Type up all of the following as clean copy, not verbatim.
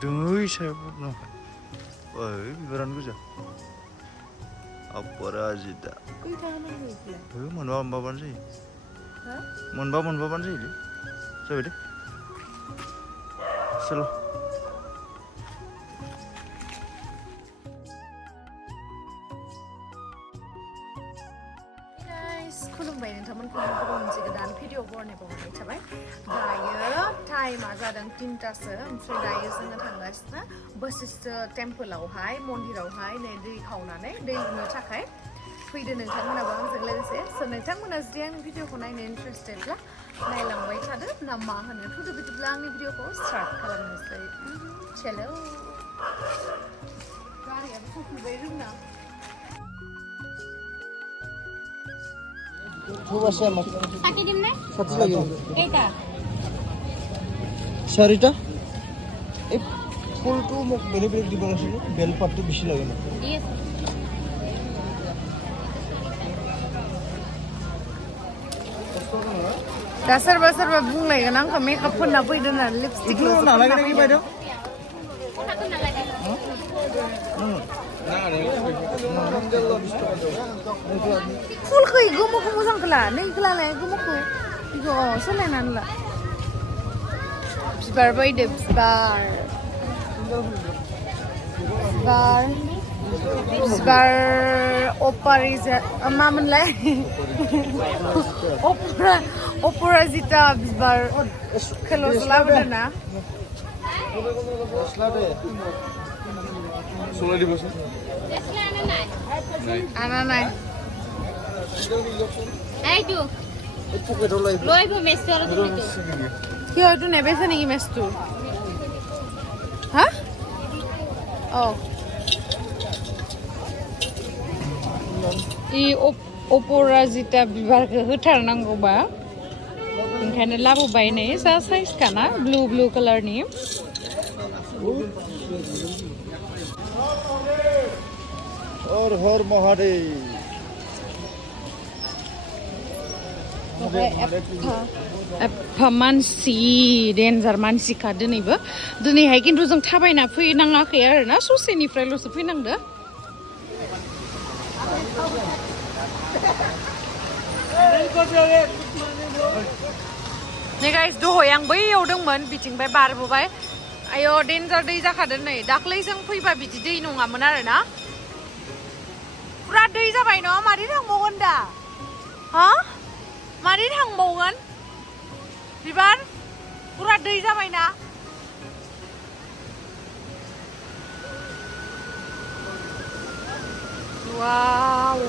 दै सायाव नांबाय ओइ बिबारानो गोजा अपराजिता मोनबा मोनबाबानो जायो मोनबाबानो जायोलै जाबाय दे चल खुलुमबाय नोंथांमोनखौ मोनसे गोदान भिडिअ बरनायबावनाय थाबाय दायो टाइमा जादों 3टासो ओमफ्राय दायो जोङो थांगासिनो बशिष्ठ टेम्पोलावहाय मन्दिरावहाय नै दै खावनानै दै लोंनो थाखाय फैदो नोंथांमोनाबो आंजों लोगोसे स' नोंथांमोना जुदि आंनि भिडिअखौ नायनो इन्टारेस्टेडब्ला नायलांबाय थादो ना मा होनो फुदु बिदिब्ला आंनि भिडिअखौ स्टार्ट खालामनोसै चलो गारियाबो सफैबाय जोंना Sakit dimana? Satu lagi. Kita. Sarita. Full tuh mau beli di bawah sini. Bel part tuh bisa lagi. Iya. Dasar bunga lagi nang kami kapun apa itu na lipstick Itu nak lagi pada? Satu nak lagi. Full kau igu mau kamu sang kelah, nih kelah lagi igu mau kau, igu oh selain lah. Bisbar boy deh bisbar opariza, maman lah. Operazita bisbar kalau selalu na. Soalnya di bawah. Ananai. Ayo. Lo ibu mesra tu itu. Kyo itu nebesa nih mestu. Hah? Oh. I operazita bibar ke hutar nanggo ba. Ingkana labu bay nih, size kana blue color nih. और हर महादेव मानसि डेन्जार मानसिखा दिनैबो दिनैहाय खिन्थु जों थाबायना फैनाङाखै आरोना ससेनिफ्रायल'सो फैनांदो नै guys दहाय आं बैयाव दंमोन बिथिंबाय बारबोबाय आयो डेन्जार दै जाखादों नै दाख्लै जों फैबा बिदि दै नङामोन आरोना पुरा दै जाबाय न' मारै थांबावगोन दा हा मारै थांबावगोन बिबार पुरा दै जाबायना वाव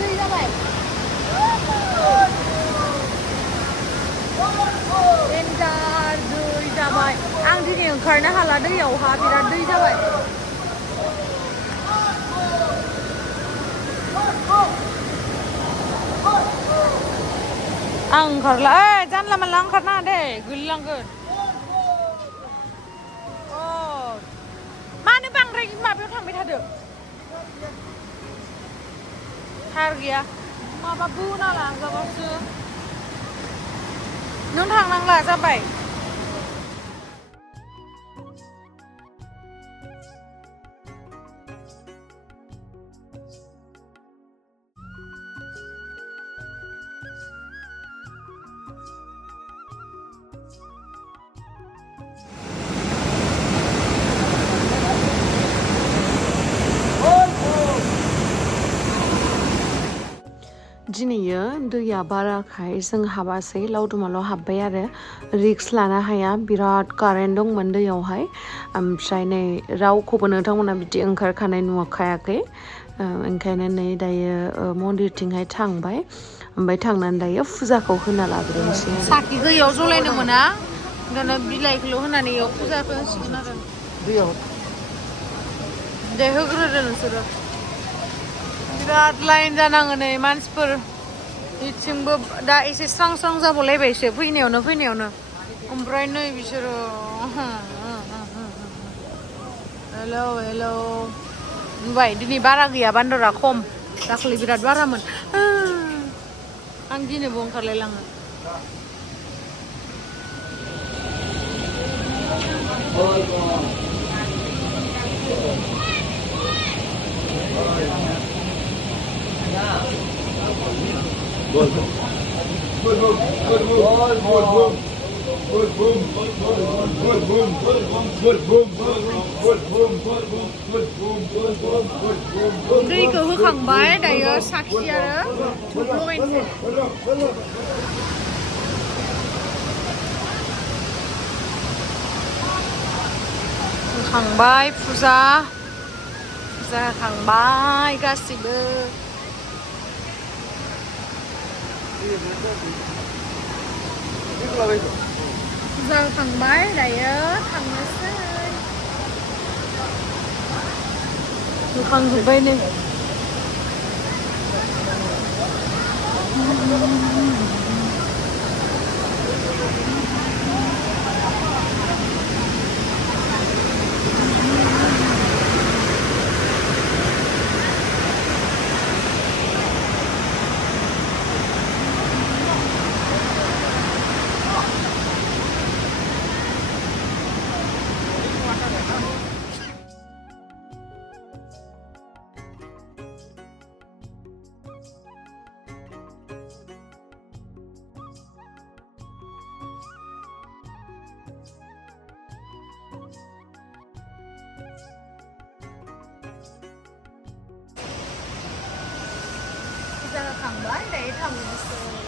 दै जाबाय डेन्जार दै जाबाय आं दिनै ओंखारनो हाला दैयावहा बिराद दै जाबाय आं ओंखारला जानला मानला ओंखारनाङा दे गोलैलांगोन मानो बांद्राय माबायाव थांबाय थादो थार गैया माबा बोना लांजाबासो नों थांनांला जाबाय दिनैयो दैया बाराखाय जों हाबासै लावदुमाल' हाबबाय आरो रिक्स लानो हाया बिराद कारेन्ट दंमोन दैयावहाय ओमफ्राय नै रावखौबो नोंथांमोना बिदि ओंखारखानाय नुखायाखै ओंखायनो नै दायो मन्दिरथिंहाय थांबाय ओमफ्राय थांनानै दायो फुजाखौ होना लाग्रोनोसै साखि दैयाव जलायनो मोना दाना बिलाइखौल' होनानै इयाव फुजाखौ होसिगोन आरो दैयाव दे होग्रोदो नोंसोरो बिराद लाइन जानाङो नै मानसिफोर बिथिंबो दा एसे स्रां जाबावलायबायसो फैनायावनो ओमफ्राय नै बिसोरो हेलौ हेलौ बुंबाय दिनै बारा गैया बान्दरा खम दाखालि बिराद बारामोन आं गिनोबो ओंखारलायलाङो दैखौ होखांबाय दायो साखि आरो धुप लगायनोसै होखांबाय फुजा होखांबाय गासिबो फुजा होखांबाय दायो थांनोसै होखांजोब्बाय नै जाखांबाय दायो थांनोसै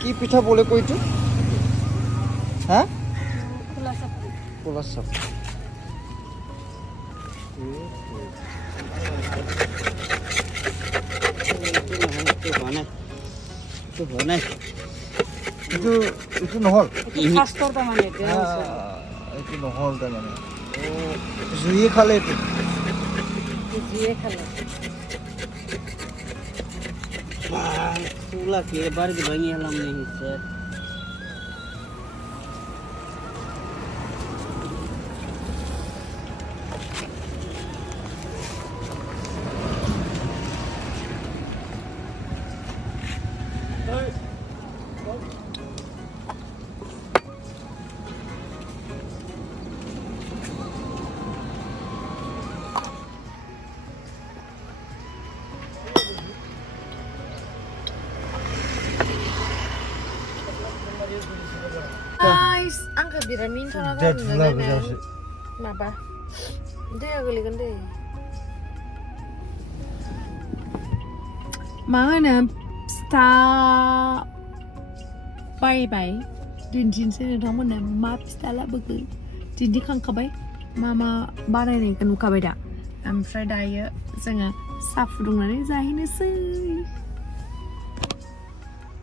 কি পিঠা বলে কইটো হ্যাঁ কোলা সাপ itu নহল ফাস্টৰ তাৰমানে এইটো নহল তাৰমানে জুইয়ে খালে এইটো জিয়ে খালে Tula ke bar di bangi halam nahi sir. guys angka biar minta kan kenapa dia gelikan deh mana star fwibai din sini kamu nih map star lah begitu jadi kan kabai mama barang ini kan kabai dah oमफ्राय दायो जोङो साहा फुदुंनानै जाहैनोसै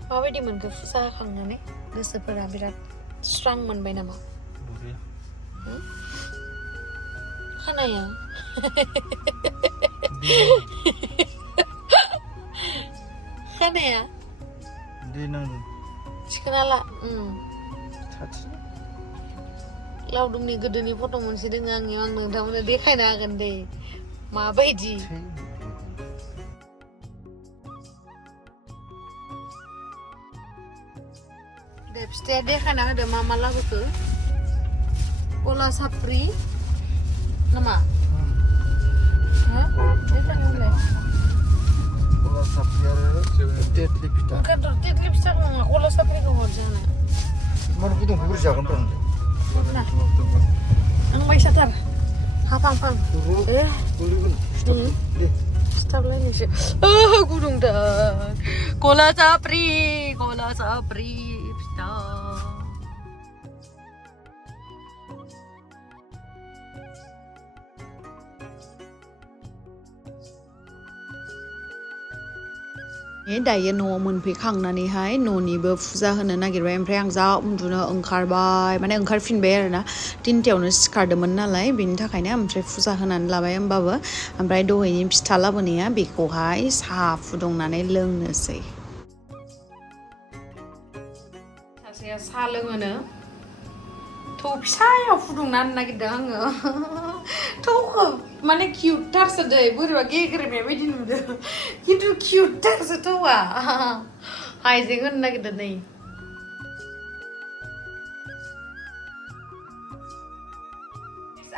माबायदि मोनखो फुजा होखांनानै गोसोफोरा बिराद स्ट्रां मोनबाय नामा खानाया खानाया थिखोना ला लावदुमनि गोदोनि फट' मोनसे दोङो आंनियाव आं नोंथांमोननो देखायना होगोन दे माबायदि दे फिथाया देखायना होदो मा लाबोखो गला साफ्रि नामा देखायना होलाय गला साफ्रि आरो तेतलि फिथा ओंखायनोथ' तेतलि फिथाखौ नङा गला साफ्रिखौ हरजानो मानो गुदुं गुदुं जागोन दं आं बायसाथार हाफां सिथाबलायनोसो गुदुंथार गला साफ्रि फिथा दायो न'आव मोनफैखांनानैहाय न'निबो फुजा होनो नागिरबाय ओमफ्राय आं जा उन्दुनो ओंखारबाय माने ओंखारफिनबाय आरोना 3थायावनो सिखारदोंमोन नालाय बेनि थाखायनो ओमफ्राय फुजा होनानै लाबाय होमबाबो ओमफ्राय दहायनि फिथा लाबोनाया बेखौहाय साहा फुदुंनानै लोंनोसै सासेया साहा लोङोनो थौ फिसायाव फुदुंनानै नागिरदों आङो थौखौ माने किउटथारसो दै बोरैबा गेग्रेनाय बायदि नुदों खिन्थु किउटथारसो थौआ हाइजें होनो नागिरदों नै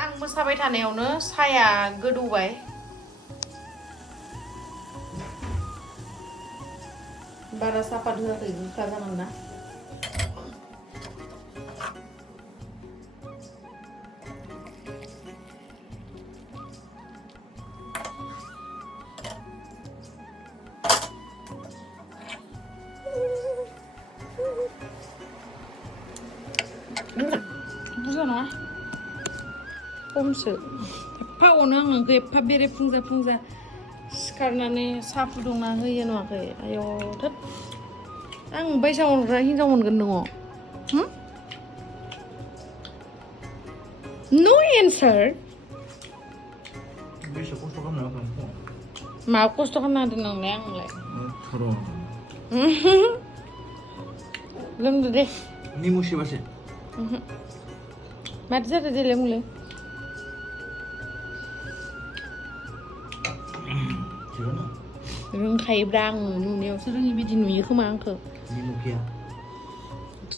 आं मोसाबाय थानायावनो साया गोदौबाय बारा साफात होआखै गोखा जानांगौ ना बुरजा नङा खमसो एफा अनो आं नोंखौ एफा बेरे फुंजा सिखारनानै साहा फुदुंना होयो नुवाखै आयौ थोद आं बैसा मोनग्रा हिन्जाव मोनगोन नोङो नो एन्सार मा खस्थ' खालामना होदों नोंलाय आंलाय लोंदो दे निमुसिबासो माथो जादो दे लोंलै रोंखायोब्रा आं नुनायावसो रोङि बिदि नुयो खोमा आंखौ निमुखिया